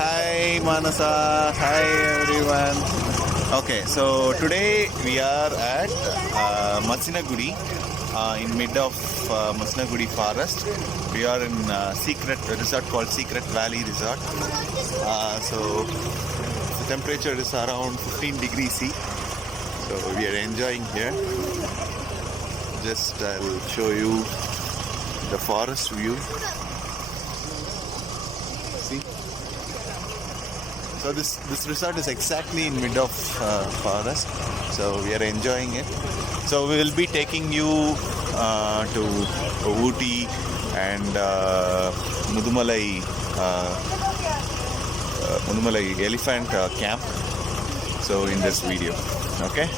Hi Maanasa, hi everyone. Okay, so today we are at Masinagudi, in mid of Masinagudi Forest. We are in secret resort called Secret Valley Resort. So the temperature is around 15 degrees C. So we are enjoying here. Just I'll show you the forest view. See? So this resort is exactly in mid of forest. So we are enjoying it. So we will be taking you to Ooty and Mudumalai elephant camp. So in this video, okay.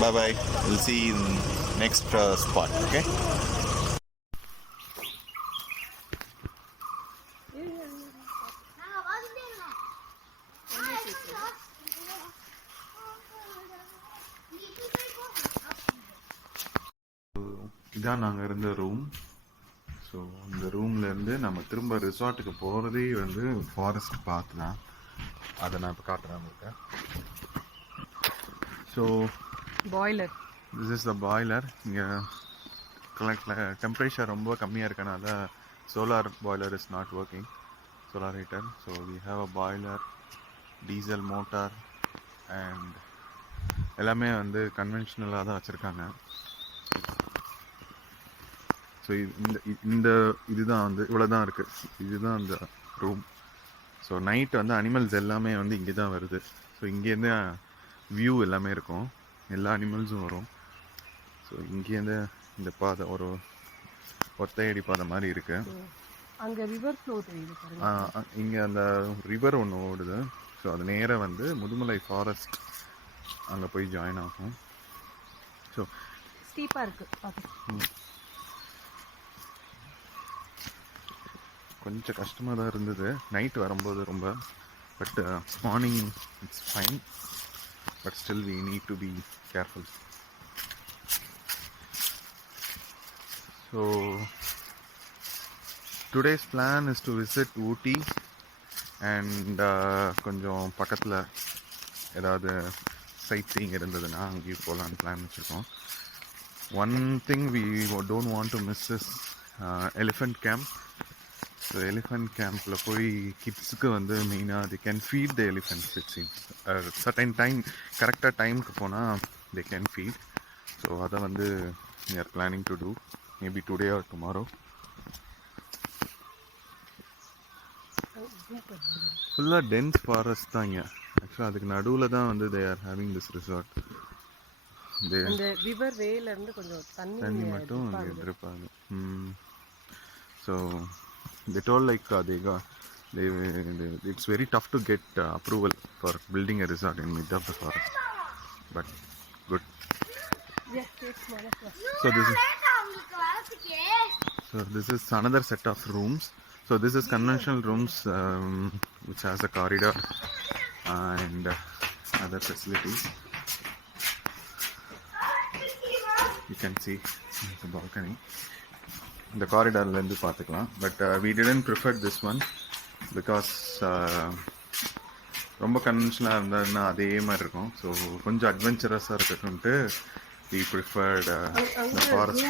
Bye bye. We'll see you in next spot. Okay. இதான் நாங்கள் இருந்த room. So இந்த ரூம்லேருந்து நம்ம திரும்ப ரிசார்ட்டுக்கு போகிறதே வந்து forest பார்த்து தான். அதை நான் இப்போ காட்டுறேன் இருக்கேன். So boiler, this is the boiler. இங்கே டெம்பரேச்சர் ரொம்ப கம்மியாக இருக்கனால solar boiler is not working, solar heater. So we have a boiler, diesel motor and எல்லாமே வந்து கன்வென்ஷனலாக தான் வச்சுருக்காங்க. ஸோ இதுதான் வந்து இவ்வளோ தான் இருக்குது. இதுதான் அந்த ரூம். ஸோ நைட் வந்து அனிமல்ஸ் எல்லாமே வந்து இங்கே தான் வருது. ஸோ இங்கேருந்து வியூ எல்லாமே இருக்கும், எல்லா அனிமல்ஸும் வரும். ஸோ இங்கேருந்து இந்த பாதை ஒரு ஒத்தையடி பாதை மாதிரி இருக்கு. அங்கே ரிவர் ஃப்ளோ தெரியுது. இங்கே அந்த ரிவர் ஒன்று ஓடுது. ஸோ அது நேராக வந்து முதுமலை ஃபாரஸ்ட் அங்கே போய் ஜாயின் ஆகும். ஸோ ஸ்டீப்பாக இருக்குது. கொஞ்சம் கஷ்டமாக தான் இருந்தது நைட் வரும்போது ரொம்ப. But morning it's fine. But still we need to be careful. So today's plan is to visit Ooty and கொஞ்சம் பக்கத்தில் ஏதாவது சைட் சீயிங் இருந்ததுன்னா அங்கேயும் போகலான்னு பிளான் வச்சுருக்கோம். One thing we don't want to miss is elephant camp. So elephant கேம்பில் போய் கிட்ஸுக்கு வந்து மெயினாக they can feed the elephants. It seems certain time, கரெக்டாக டைமுக்கு போனால் தே கேன் ஃபீட். ஸோ அதை வந்து we are planning to do maybe today or tomorrow. ஃபுல்லாக டென்ஸ் ஃபாரஸ்ட் தான் இங்கே. ஆக்சுவலாக அதுக்கு நடுவில் தான் வந்து they are having this resort. River வேலேருந்து கொஞ்சம் தண்ணி மட்டும் எதிர்ப்பாங்க. So they told like it's very tough to get approval for building a resort in mid of the forest, but good. Yes, it's Maanasa. So this is another set of rooms. So this is conventional rooms, which has a corridor and other facilities. You can see the balcony. இந்த காரிடார்லேருந்து பார்த்துக்கலாம். But we didn't prefer this one because ரொம்ப கன்வென்ஷனாக இருந்ததுன்னா அதே மாதிரி இருக்கும். So கொஞ்சம் அட்வென்ச்சரஸாக இருக்கட்டும்ட்டு we preferred the forest.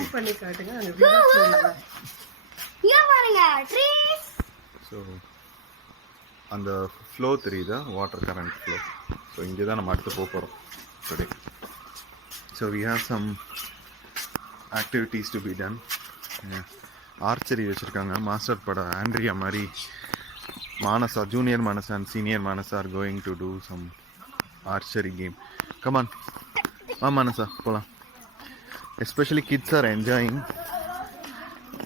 So அந்த ஃப்ளோ தெரியுதா, வாட்டர் கரண்ட் ஃப்ளோ. ஸோ இங்கே தான் நம்ம அடுத்து போக போகிறோம் today. So we have some activities to be done. Archery வச்சுருக்காங்க. மாஸ்டர் பட ஆண்ட்ரியா மாதிரி Manasa, junior Manasa and senior Manasa are going to do some archery game. Come on Manasa போகலாம். Especially kids are enjoying.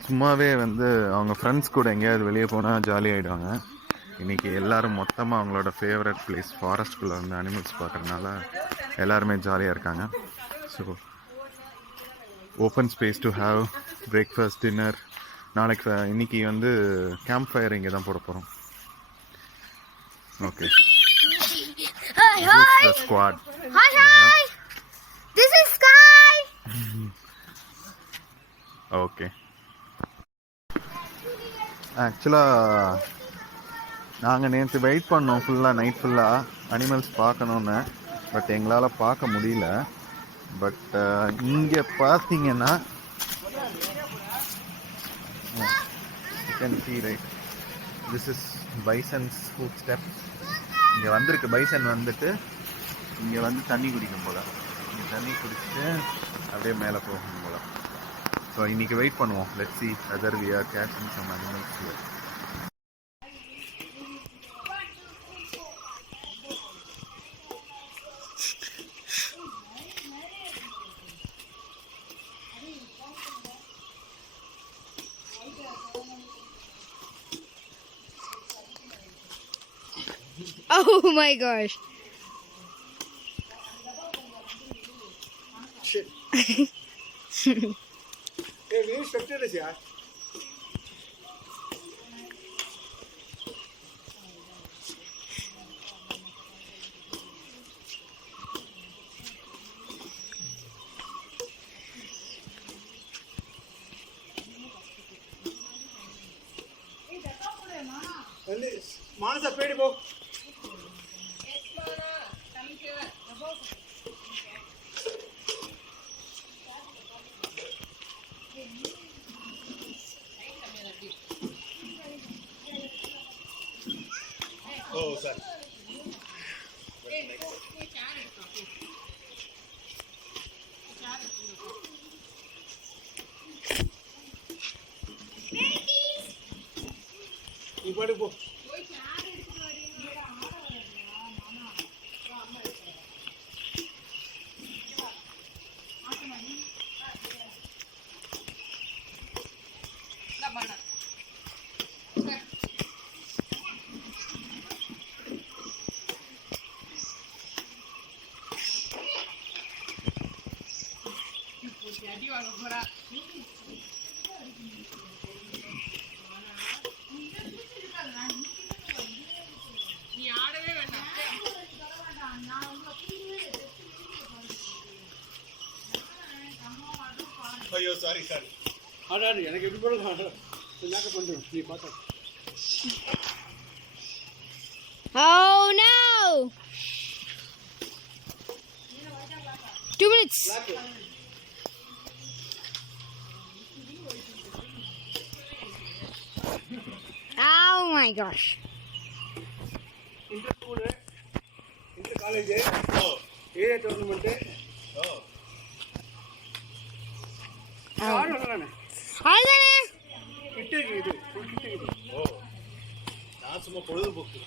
சும்மாவே வந்து அவங்க ஃப்ரெண்ட்ஸ் கூட எங்கேயாவது வெளியே போனால் ஜாலியாகிடுவாங்க. இன்றைக்கி எல்லோரும் மொத்தமாக அவங்களோட ஃபேவரட் பிளேஸ் ஃபாரஸ்ட்குள்ளே வந்து அனிமல்ஸ் பார்க்குறதுனால எல்லாருமே ஜாலியாக இருக்காங்க. So open space to have breakfast, dinner. நாளைக்கு இன்னைக்கு வந்து கேம்ப் ஃபயர் இங்கே தான் போட போகிறோம். Okay, squad. This is Sky. Okay, ஆக்சுவலாக நாங்கள் நேற்று வெயிட் பண்ணோம் ஃபுல்லாக, நைட் ஃபுல்லாக அனிமல்ஸ் பார்க்கணுன்னு. பட் எங்களால் பார்க்க முடியல. பட் இங்கே பார்த்தீங்கன்னா you can see right, this is bison's footstep. இங்கே வந்திருக்கு பைசன், வந்துட்டு இங்கே வந்து தண்ணி குடிக்கும் போல். இங்கே தண்ணி குடிச்சிட்டு அப்படியே மேலே போகும் போல். ஸோ இன்றைக்கி வெயிட் பண்ணுவோம். Let's see whether we are catching some animals here. Oh my gosh. Shit. Hey, we expected this, yaar. Maanasa, pedi po. Oh, sir. You got to go. ஐயோ சாரி சாரி. ஆடாது எனக்கு எப்படி போட நாக்க பண்ணுறோம் நீ பார்த்தா. Oh no! 2 minutes. Oh my gosh. Inter school, inter college, area tournament. அதுதானே கிட்ட இது கிட்ட இது. ஓ, நான் சும்மா பொழுதுபோக்கு.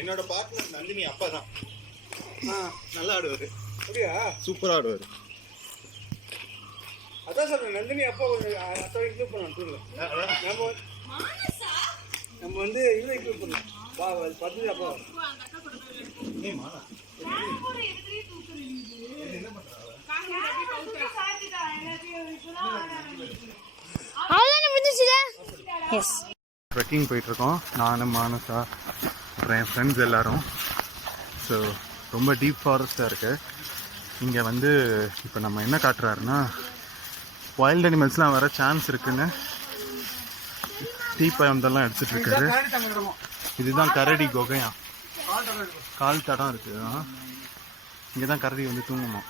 என்னோட பார்ட்னர் நந்தினி அப்பா தான். நல்லா ஆடுவாரு. அப்படியா? சூப்பரா ஆடுவாரு. அதான் சொல்றேன், நந்தினி அப்பா அத்தை இன்க்ளூட் பண்ணலாம் டூர்ல. நம்ம வந்து இவரை இன்க்ளூட் பண்ணலாம். பத்து அப்பா. ட்ரெக்கிங் போயிட்டுருக்கோம், நான் மானசா அப்புறம் என் ஃப்ரெண்ட்ஸ் எல்லோரும். ஸோ ரொம்ப டீப் ஃபாரஸ்ட்டாக இருக்குது. இங்கே வந்து இப்போ நம்ம என்ன காட்டுறாருன்னா, வைல்ட் அனிமல்ஸ்லாம் வர சான்ஸ் இருக்குன்னு தீப்பயம்தெல்லாம் எடுத்துகிட்ருக்காரு. இதுதான் கரடி குகையா, கால் தடம் இருக்குது. இங்கே தான் கரடி வந்து தூங்கணும்.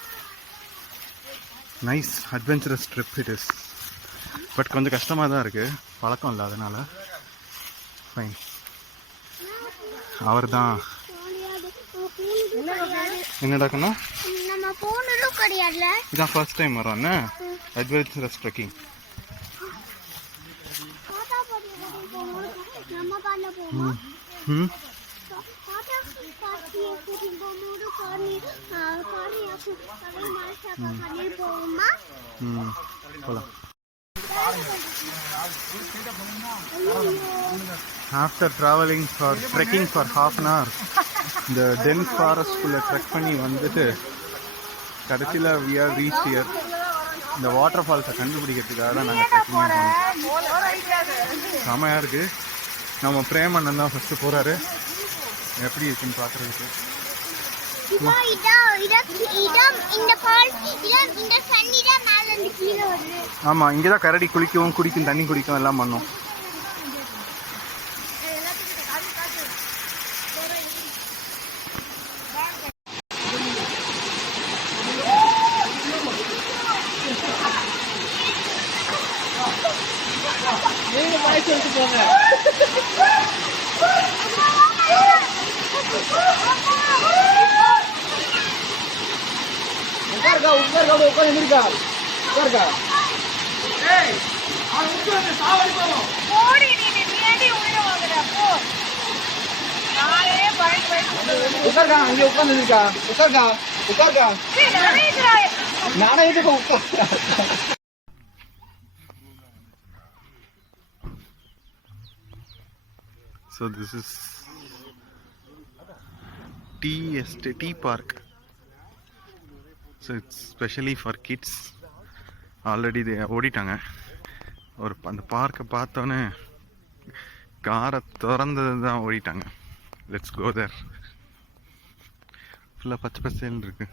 Nice adventurous trip it is. But கொஞ்சம் கஷ்டமாக தான் இருக்குது, பழக்கம் இல்லை அதனால். ஃபைன். அவர் தான் என்னடாக்கண்ணா, இதான் ஃபர்ஸ்ட் டைம் வரோன்னு அட்வென்ச்சரஸ் ட்ரெக்கிங். போகலாம். After traveling for trekking for half an hour, இந்த டென்ஸ் ஃபாரஸ்ட்குள்ளே ட்ரெக் பண்ணி வந்துட்டு கடைசியில் we are reached here. இந்த வாட்டர் ஃபால்ஸை கண்டுபிடிக்கிறதுக்காக தான் நாங்கள் ட்ரெக்கிங் பண்ணோம். செமையாக இருக்குது. நம்ம பிரேமண்ணன் தான் ஃபஸ்ட்டு போகிறாரு. எப்படி இருக்குன்னு பார்க்குறதுக்கு. ஆமாம், இங்கே தான் கரடி குளிக்கும், குடிக்கும், தண்ணி குடிக்கும், எல்லாம் பண்ணும். நீங்க பாய் சொல்லிட்டு போங்க. உட்காருக்கா உட்காருக்கா. ஏய் அவன் உட்கார்ந்து சாவடி போவோம். ஓடி நீ ஏடி உள்ள வாங்குற போ. நானே பயந்து உட்காருக்கா அங்கே உட்கார்ந்துருக்கா. உட்காருக்கா. நானே இதுக்கு உட்காருக்கா. So this is tea park. So it's specially for kids. Already they ஓடிட்டாங்க. ஒரு அந்த பார்க்கை பார்த்தோன்னே காரை திறந்தது தான் ஓடிட்டாங்க. லெட்ஸ் கோ தேர். ஃபுல்லாக பச்சை பசேல்னு இருக்கு.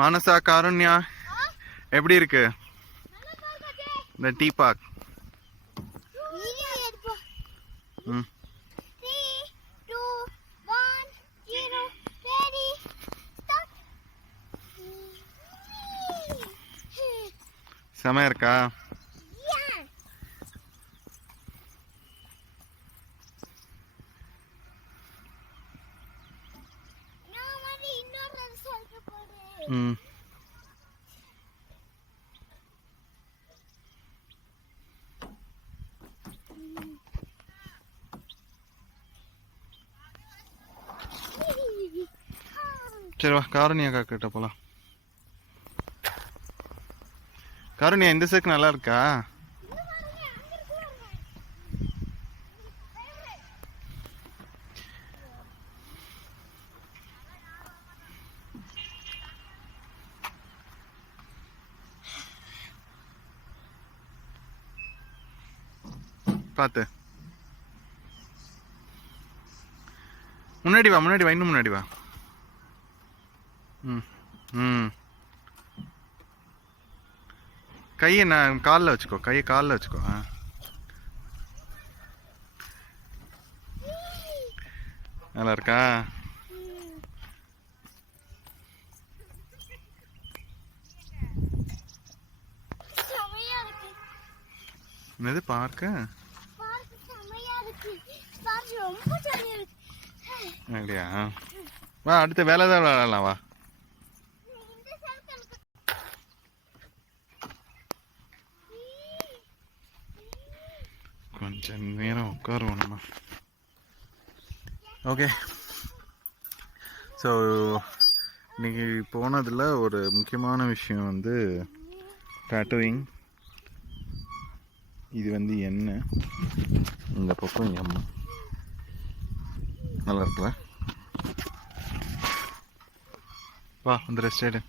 மானசா, காருண்யா, எப்படி இருக்கு இந்த டீ பார்க்? ம், செமையா இருக்கா? ம், சரி வா காருண்யா கிட்ட போலாம். காருண்யா, இந்த சைக்கு நல்லா இருக்கா? பார்த்து முன்னாடி வா, இன்னும் முன்னாடி வா. ம் ம், கையை நான் காலில் வச்சுக்கோ, கையை காலில் வச்சுக்கோ. நல்லா இருக்கா? என்னது பார்க்க? அப்படியா? வா, அடுத்த வேலை தான் விளையாடலாம் வா. கொஞ்சம் நேரம் உட்காருவோம் நம்ம. ஓகே, ஸோ இன்னைக்கு போனதில் ஒரு முக்கியமான விஷயம் வந்து டாட்டூயிங். இது வந்து எண்ணெய், இந்த பக்கம் எம்மா. நல்லா இருக்குல்ல? வா, வந்து ரெஸ்ட் எடு.